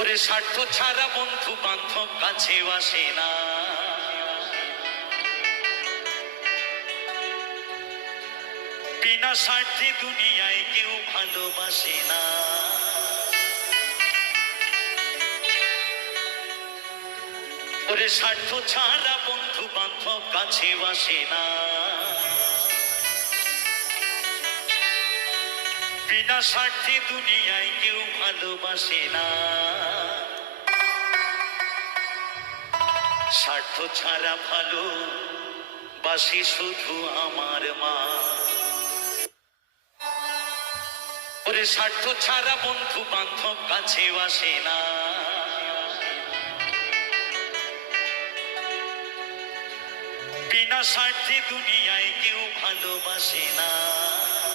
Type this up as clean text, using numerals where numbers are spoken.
ওরে স্বার্থ ছাড়া বন্ধু বান্ধব কাছে আসে না, বিনা স্বার্থে দুনিয়ায় কেউ ভালোবাসে না। ওরে স্বার্থ ছাড়া বন্ধু বান্ধব কাছে আসে না, বিনা স্বার্থে দুনিয়ায় কেউ ভালোবাসে না। স্বার্থ ছাড়া ভালো বাসি শুধু আমার মা। ওরে স্বার্থ ছাড়া বন্ধু বান্ধব কাছে আসে না, বিনা স্বার্থে দুনিয়ায় কেউ ভালোবাসে না।